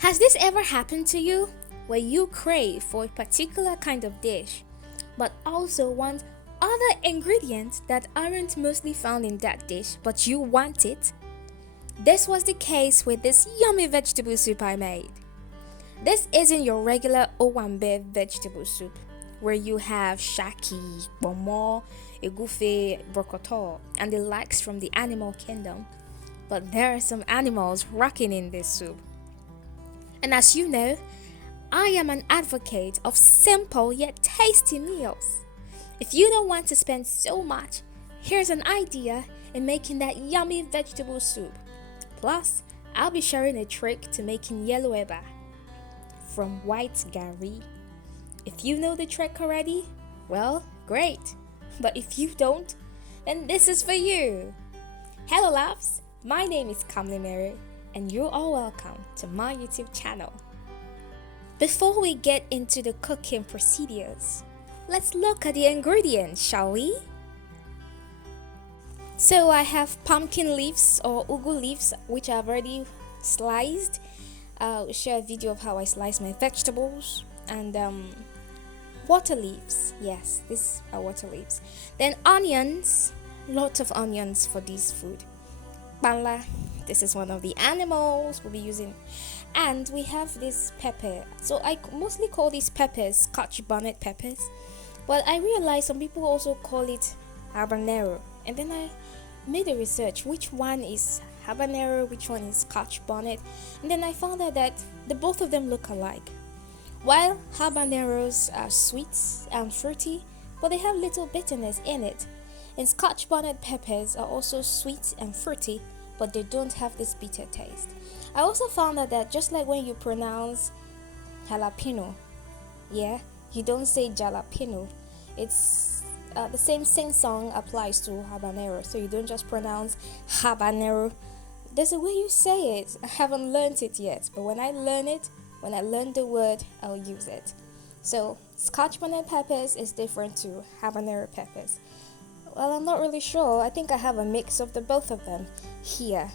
Has this ever happened to you? Where you crave for a particular kind of dish, but also want other ingredients that aren't mostly found in that dish, but you want it? This was the case with this yummy vegetable soup I made. This isn't your regular owambe vegetable soup, where you have shaki, bomo, egufe, brokoto, and the likes from the animal kingdom. But there are some animals rocking in this soup. And as you know, I am an advocate of simple yet tasty meals. If you don't want to spend so much, here's an idea in making that yummy vegetable soup. Plus, I'll be sharing a trick to making yellow eba from white Garri. If you know the trick already, well, great. But if you don't, then this is for you. Hello loves, my name is Khamlijay and you're all welcome to my YouTube channel. Before we get into the cooking procedures, let's look at the ingredients, shall we? So I have pumpkin leaves or ugu leaves, which I've already sliced. I'll share a video of how I slice my vegetables. And water leaves. Yes, these are water leaves. Then onions, lots of onions for this food. Panla, this is one of the animals we'll be using. And we have this pepper. So I mostly call these peppers Scotchbonnet peppers. But I realized some people also call it Habanero. And then I made a research which one is Habanero, which one is Scotchbonnet. And then I found out that the both of them look alike. While habaneros are sweet and fruity, but they have little bitterness in it. And Scotchbonnet peppers are also sweet and fruity, but they don't have this bitter taste. I also found out that just like when you pronounce jalapeno, yeah, you don't say jalapeno. It's the same sing-song applies to habanero, so you don't just pronounce habanero. There's a way you say it. I haven't learned it yet, but when I learn the word, I'll use it. So Scotchbonnet peppers is different to habanero peppers. Well, I'm not really sure. I think I have a mix of the both of them here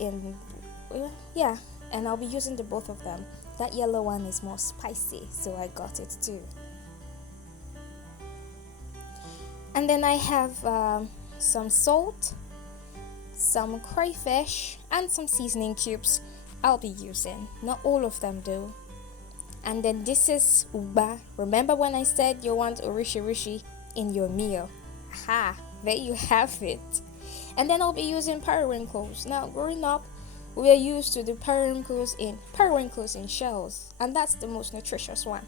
and I'll be using the both of them. That yellow one is more spicy, so I got it too. And then I have some salt, some crayfish, and some seasoning cubes I'll be using. Not all of them though. And then this is Ugba. Remember when I said you want orishi in your meal? Aha, there you have it. And then I'll be using periwinkles. Now, growing up, we are used to the periwinkles in shells, and that's the most nutritious one.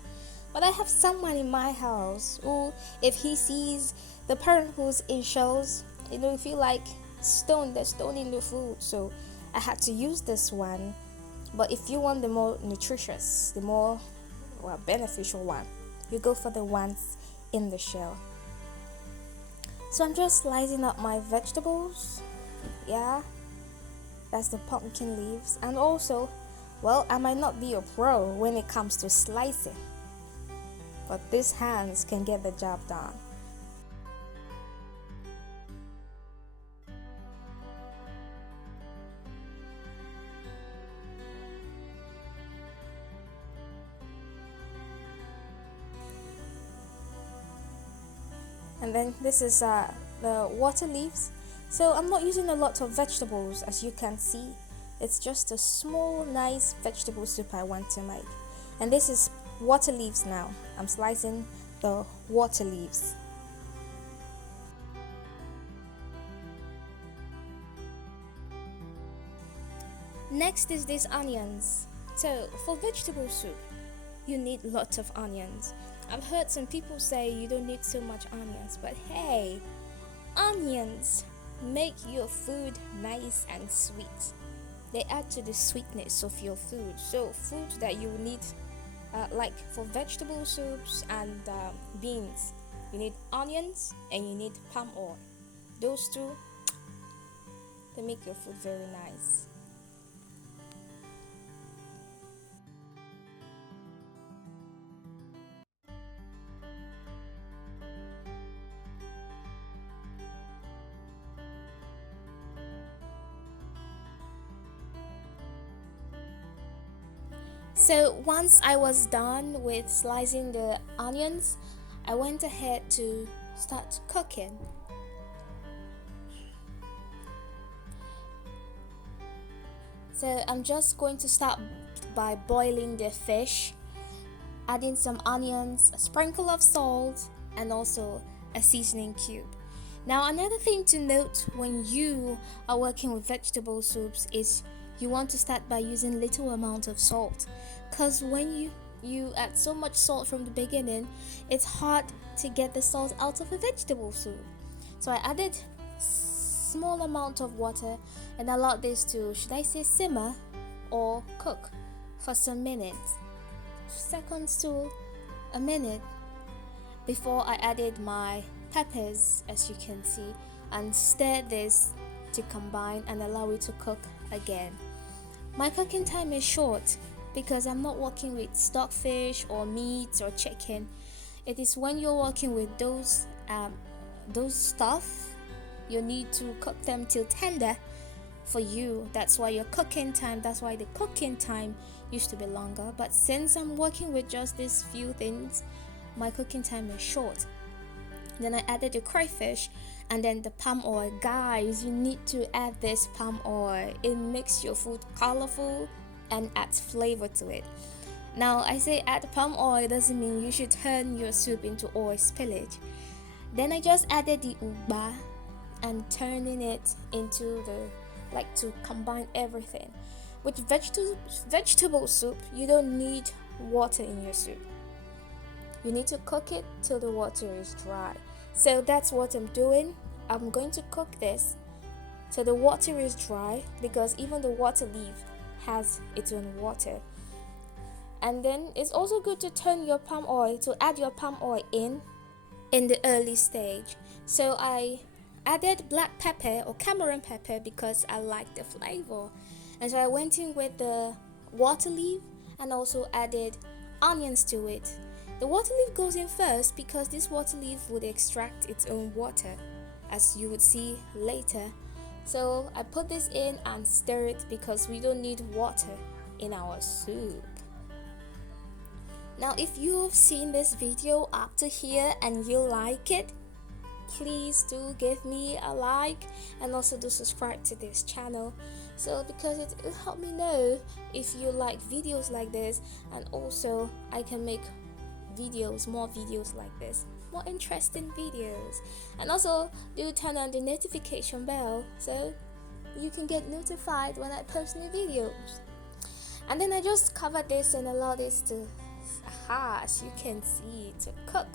But I have someone in my house who, if he sees the periwinkles in shells, he feel like there's stone in the food. So I had to use this one. But if you want the more nutritious, the more beneficial one, you go for the ones in the shell. So I'm just slicing up my vegetables. Yeah, that's the pumpkin leaves. And also, well, I might not be a pro when it comes to slicing, but these hands can get the job done. And then this is the water leaves. So I'm not using a lot of vegetables, as you can see. It's just a small, nice vegetable soup I want to make. And this is water leaves now. I'm slicing the water leaves. Next is these onions. So for vegetable soup, you need lots of onions. I've heard some people say you don't need so much onions, but hey, onions make your food nice and sweet. They add to the sweetness of your food. So food that you need, like for vegetable soups and beans, you need onions and you need palm oil. Those two, they make your food very nice. So once I was done with slicing the onions, I went ahead to start cooking. So I'm just going to start by boiling the fish, adding some onions, a sprinkle of salt, and also a seasoning cube. Now, another thing to note when you are working with vegetable soups is you want to start by using little amount of salt, because when you add so much salt from the beginning, it's hard to get the salt out of a vegetable soup. So I added small amount of water and allowed this to, should I say, simmer or cook for some minutes, seconds to a minute, before I added my peppers, as you can see, and stir this to combine and allow it to cook again. My cooking time is short because I'm not working with stockfish or meat or chicken. It is when you're working with those stuff, you need to cook them till tender for you. That's why the cooking time used to be longer. But since I'm working with just these few things, my cooking time is short. Then I added the crayfish and then the palm oil. Guys, you need to add this palm oil. It makes your food colorful and adds flavor to it. Now, I say add palm oil doesn't mean you should turn your soup into oil spillage. Then I just added the Ugba and turning it into to combine everything. With vegetable soup, you don't need water in your soup. You need to cook it till the water is dry. So that's what I'm doing. I'm going to cook this till the water is dry, because even the water leaf has its own water. And then it's also good to add your palm oil in the early stage. So I added black pepper or Cameroon pepper because I like the flavor. And so I went in with the water leaf and also added onions to it. The water leaf goes in first because this water leaf would extract its own water, as you would see later. So I put this in and stir it because we don't need water in our soup. Now, if you have seen this video up to here and you like it, please do give me a like and also do subscribe to this channel, so because it will help me know if you like videos like this, and also I can make more videos like this, more interesting videos. And also do turn on the notification bell so you can get notified when I post new videos. And then I just cover this and allow this to, as you can see, to cook.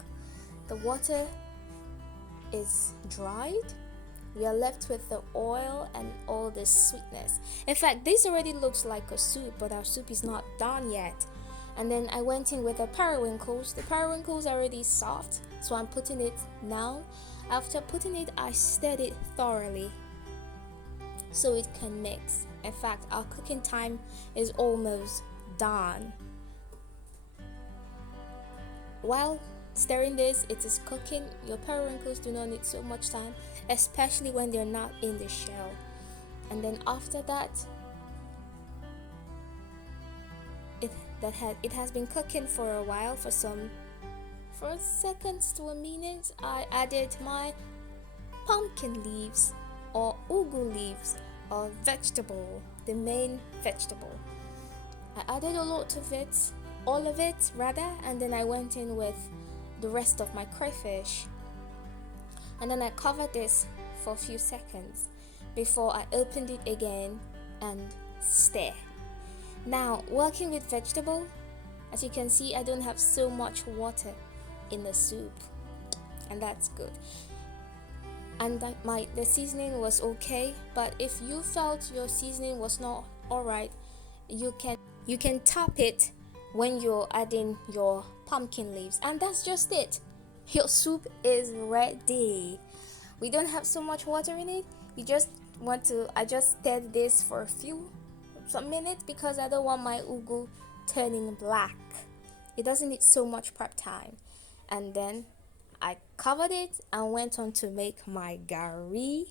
The water is dried. We are left with the oil and all the sweetness. In fact, this already looks like a soup, but our soup is not done yet. And then I went in with the periwinkles. The periwinkles are already soft, so I'm putting it now. After putting it, I stirred it thoroughly so it can mix. In fact, our cooking time is almost done. While stirring this, it is cooking. Your periwinkles do not need so much time, especially when they're not in the shell. And then after that, it has been cooking for a while, for seconds to a minute. I added my pumpkin leaves or ugu leaves, or vegetable, the main vegetable. I added a lot of it, all of it rather, and then I went in with the rest of my crayfish, and then I covered this for a few seconds before I opened it again and stir. Now, working with vegetable, as you can see, I don't have so much water in the soup, and that's good. And the seasoning was okay, but if you felt your seasoning was not alright, you can top it when you're adding your pumpkin leaves, and that's just it. Your soup is ready. We don't have so much water in it. I just stirred this for some minutes because I don't want my ugu turning black. It doesn't need so much prep time. And then I covered it and went on to make my garri.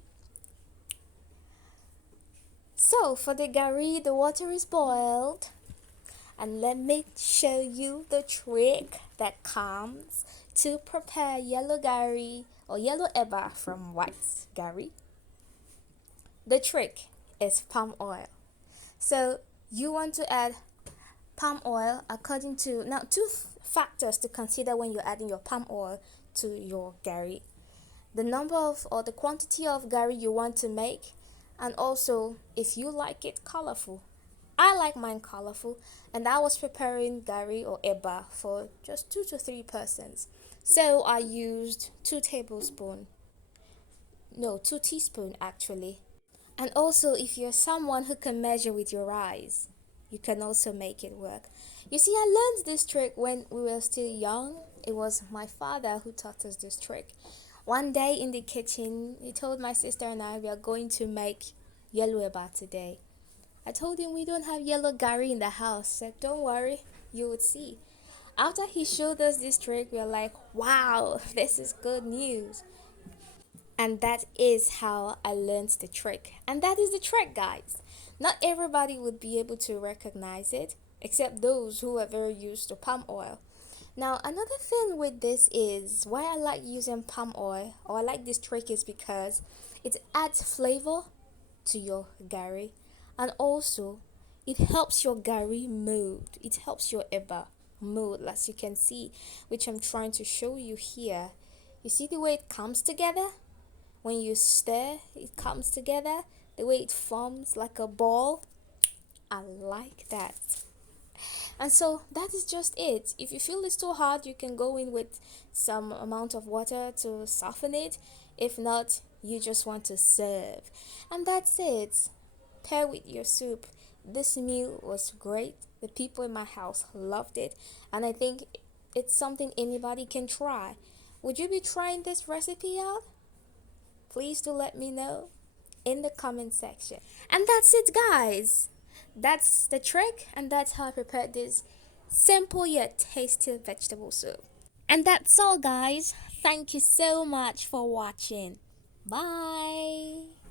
So for the garri, the water is boiled, and let me show you the trick that comes to prepare yellow Garri or yellow Eba from white Garri. The trick is palm oil. So you want to add palm oil according to now two factors to consider when you're adding your palm oil to your Garri: the number of or the quantity of Garri you want to make, and also if you like it colorful. I like mine colorful, and I was preparing Garri or Eba for just 2 to 3 persons. So I used 2 tablespoons, no, 2 teaspoons actually. And also, if you're someone who can measure with your eyes, you can also make it work. You see, I learned this trick when we were still young. It was my father who taught us this trick. One day in the kitchen, he told my sister and I we are going to make yellow eba today. I told him we don't have yellow Garri in the house. Said, don't worry, you would see. After he showed us this trick, we are like, wow, this is good news. And that is how I learned the trick. And that is the trick, guys. Not everybody would be able to recognize it, except those who are very used to palm oil. Now, another thing with this is why I like using palm oil, or I like this trick, is because it adds flavor to your Garri, and also it helps your Garri mold. It helps your eba mold, as you can see, which I'm trying to show you here. You see the way it comes together? When you stir, it comes together. The way it forms like a ball. I like that. And so that is just it. If you feel it's too hard, you can go in with some amount of water to soften it. If not, you just want to serve. And that's it. Pair with your soup. This meal was great. The people in my house loved it. And I think it's something anybody can try. Would you be trying this recipe out? Please do let me know in the comment section. And that's it, guys. That's the trick, and that's how I prepared this simple yet tasty vegetable soup. And that's all, guys. Thank you so much for watching. Bye.